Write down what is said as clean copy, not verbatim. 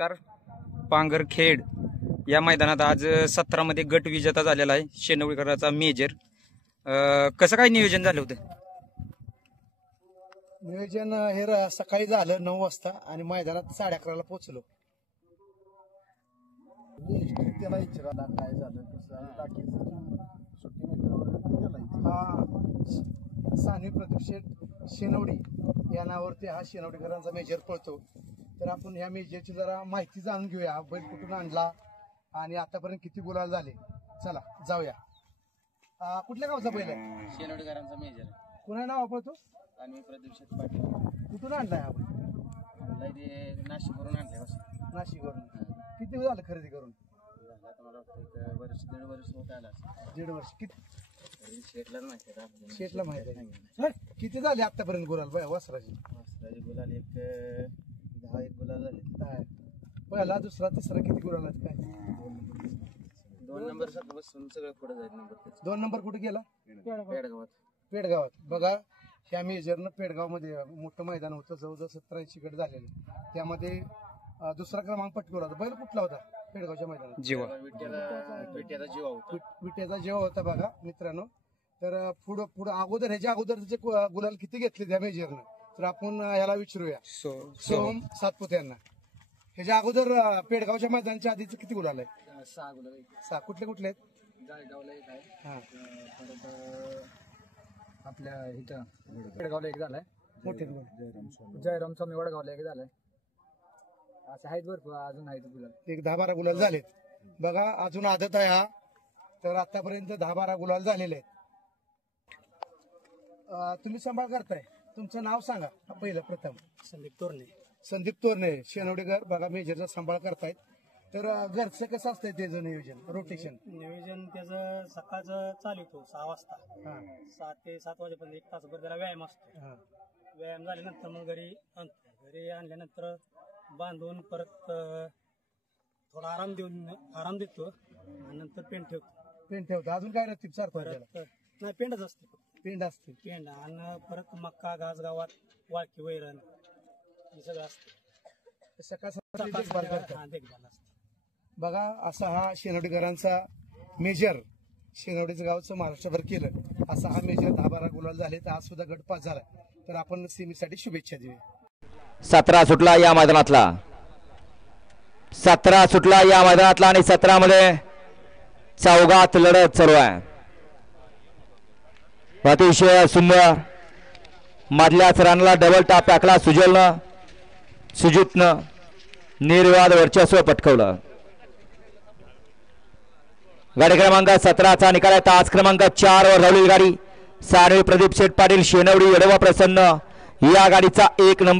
नमस्कार. पांगरखेड या मैदानात आज 17 मध्ये गट विजेता झालेला आहे शेनवडीकरांचा मेजर. कसं काय नियोजन झालं होतं? नियोजन हे सकाळी झालं 9 वाजता आणि मैदानात 11:30ला पोहोचलो. त्याला विचारायला काय झालं सानी प्रदीप शेनवडी या नावावरती हा शेनवडीकरांचा मेजर पळतो. तर आपण ह्या मेजरची जरा माहिती जाणून घेऊया. बैल कुठून आणला आणि आतापर्यंत किती गुलाल झाले. चला जाऊया. कुठल्या गावचा बैल आहे? शेनवडीकरांचा मेजर. कुणा नाव पळतो? आणि प्रदीप पाटील. कुठून आणलाय हा बैल? आणलाय ते नाशिकवरून आणलाय. नाशिकवरून. किती वेळ झालं खरेदी करून? मला वाटतं वर्ष 1.5 वर्ष होत आला. 1.5 वर्ष. किती शेटलाच माहिती आहे. शेटला माहिती आहे. किती झाले आतापर्यंत गुलाल बाय वस्त्राची? वस्त्राची गुलाल 10 गुलाल झाले. पहिला दुसरा तिसरा किती गुलाल आहेत काय? 2 नंबर सात बसून सगळं पुढे जाईल. नंबर 2 नंबर कुठे गेला? पेडगावात. पेडगावात. बघा ह्या मेजरनं पेडगावमध्ये मोठं मैदान होतं, जवळजवळ 70-80 गट झालेले. त्यामध्ये दुसरा क्रमांक पटकवला होता. बैल कुठला होता पेडगावच्या मैदानात? जीवा. विट्याचा जीवा होता. विट्याचा जीवा होता बघा मित्रांनो. तर पुढं अगोदर ह्याच्या अगोदर गुलाल किती घेतले त्या मेजरनं तर आपण ह्याला विचारूया. सोहम सातपुते यांना. ह्याच्या अगोदर पेडगावच्या मैदानाच्या आधीच किती गुलाल आहे? 6 गुलाल. 6. कुठले कुठले आहेत? जायगावला एक आहे. हा. परत आपल्या इथं पेडगावला एक झालाय. मोठे जयराम स्वामी वडगावला एक झालाय. असे आहेत भरपूर अजून आहेत गुलाल. एक 10-12 गुलाल झालेत. बघा अजून आदत आहे हा. तर आतापर्यंत 10-12 गुलाल झालेले आहेत. तुम्ही सांभाळ करताय. तुमचं नाव सांगा पहिलं प्रथम. संदीप तोरणे. संदीप तोरणे शेनवडीकर बघा मेजरचा सांभाळ करतायत. तर घरचं कसं असतंय त्याचं नियोजन रोटेशन? नियोजन त्याचं सकाळचं चालवतो 6 वाजता. 7 ते 7 वाजेपर्यंत 1 तासभर त्याला व्यायाम असतो. व्यायाम झाल्यानंतर मग घरी आणल्यानंतर बांधून परत थोडा आराम देतो आणि नंतर पेंड ठेवतो. अजून काय नसते सारखं? नाही, पेंडच असते. पेंड असते. पेंड आणि परत मक्का घास गावात वाळकी वैरण हे सगळं असतं. सकाळ देखभाल देखभाल असते. बघा असा हा शेनवडीकरांचा मेजर शेनवडीचं गावचं महाराष्ट्रभर केलं असा हा मेजर 10-12 गुलाल झाले. तर आज सुद्धा गट पास झाला. तर आपण सेमीसाठी शुभेच्छा देऊया. 17 सुटला या मैदानातला. 17 सुटला या मैदानातला आणि 17 मध्ये चौघात लढत चालू आहे. अतिशय सुंदर मधल्याच रनला डबल टाप टाकला सुजितनं निर्वाद वर्चस्व पटकवलं. गाडी क्रमांक 17चा निकाल आहे. तास क्रमांक 4 वर धावली गाडी. साने प्रदीप शेठ पाटील शेनवडी येडवा प्रसन्न या गाडीचा 1 नंबर.